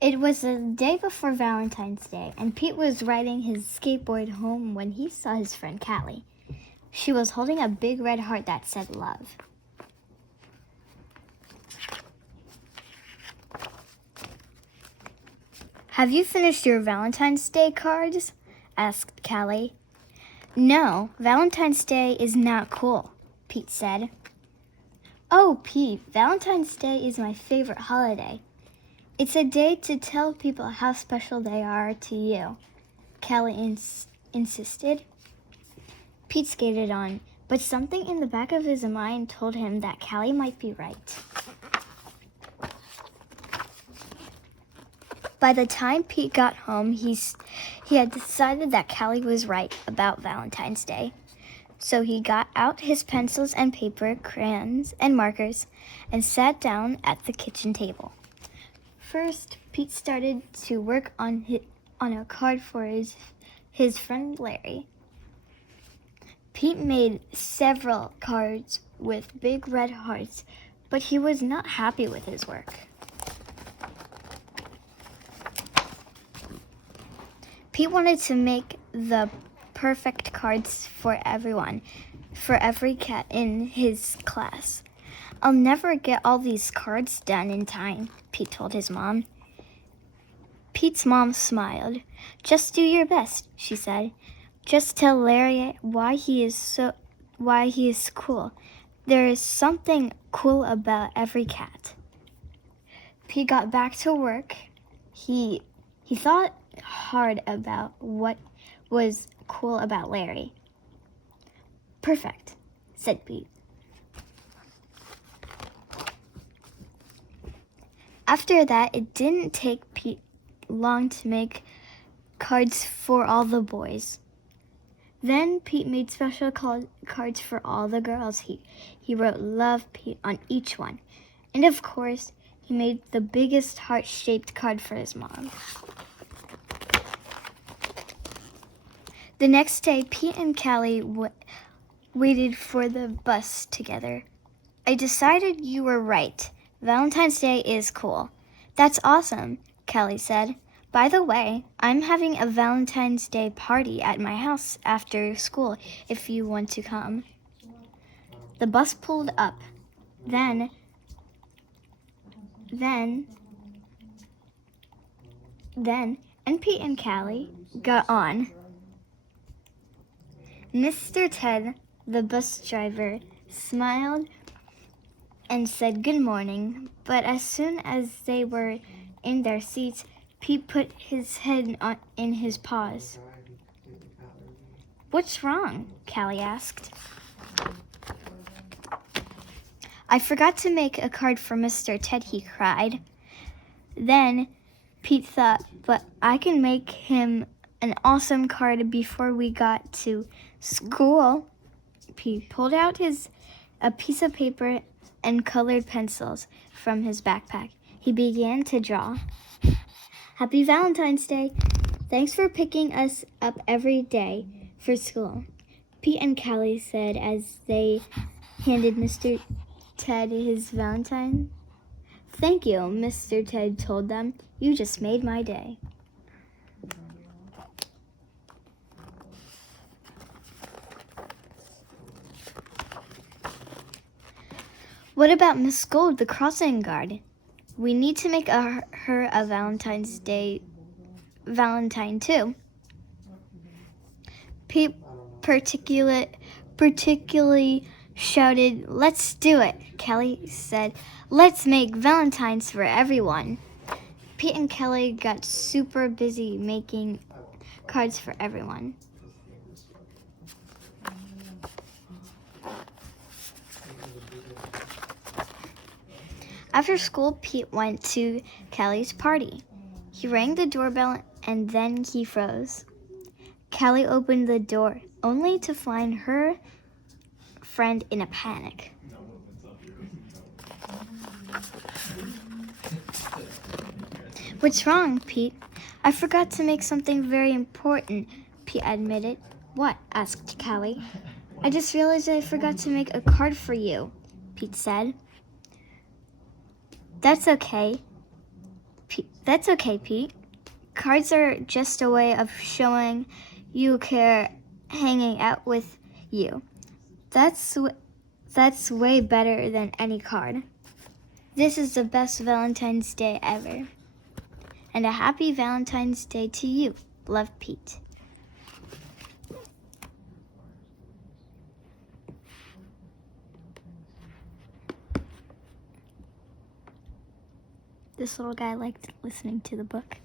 It was the day before Valentine's Day, and Pete was riding his skateboard home when he saw his friend Callie. She was holding a big red heart that said love. "Have you finished your Valentine's Day cards?" asked Callie. "No, Valentine's Day is not cool," Pete said. "Oh, Pete, Valentine's Day is my favorite holiday. It's a day to tell people how special they are to you," Callie insisted. Pete skated on, but something in the back of his mind told him that Callie might be right. By the time Pete got home, he had decided that Callie was right about Valentine's Day. So he got out his pencils and paper, crayons and markers, and sat down at the kitchen table. First, Pete started to work on a card for his friend Larry. Pete made several cards with big red hearts, but he was not happy with his work. Pete wanted to make the perfect cards for everyone, for every cat in his class. "I'll never get all these cards done in time," Pete told his mom. Pete's mom smiled. "Just do your best," she said. "Just tell Larry why he is cool. There is something cool about every cat." Pete got back to work. He thought hard about what was cool about Larry. "Perfect," said Pete. After that, it didn't take Pete long to make cards for all the boys. Then Pete made special cards for all the girls. He wrote "Love Pete" on each one. And of course, he made the biggest heart-shaped card for his mom. The next day, Pete and Callie waited for the bus together. "I decided you were right. Valentine's Day is cool." "That's awesome," Callie said. "By the way, I'm having a Valentine's Day party at my house after school if you want to come." The bus pulled up. Then Pete and Callie got on. Mr. Ted, the bus driver, smiled and said good morning, but as soon as they were in their seats, Pete put his head in his paws. "What's wrong?" Callie asked. "I forgot to make a card for Mr. Ted," he cried. Then Pete thought, "But I can make him an awesome card before we got to school." Pete pulled out a piece of paper and colored pencils from his backpack. He began to draw. "Happy Valentine's Day. Thanks for picking us up every day for school," Pete and Callie said as they handed Mr. Ted his Valentine. "Thank you," Mr. Ted told them. "You just made my day." "What about Miss Gold, the crossing guard? We need to make her a Valentine's Day Valentine too." Pete particularly shouted, "Let's do it!" Callie said, "Let's make Valentines for everyone." Pete and Callie got super busy making cards for everyone. After school, Pete went to Callie's party. He rang the doorbell and then he froze. Callie opened the door, only to find her friend in a panic. "What's wrong, Pete?" "I forgot to make something very important," Pete admitted. "What?" asked Callie. "I just realized I forgot to make a card for you," Pete said. "That's okay. That's okay, Pete. Cards are just a way of showing you care, hanging out with you. That's way better than any card. This is the best Valentine's Day ever. And a happy Valentine's Day to you. Love, Pete. This little guy liked listening to the book.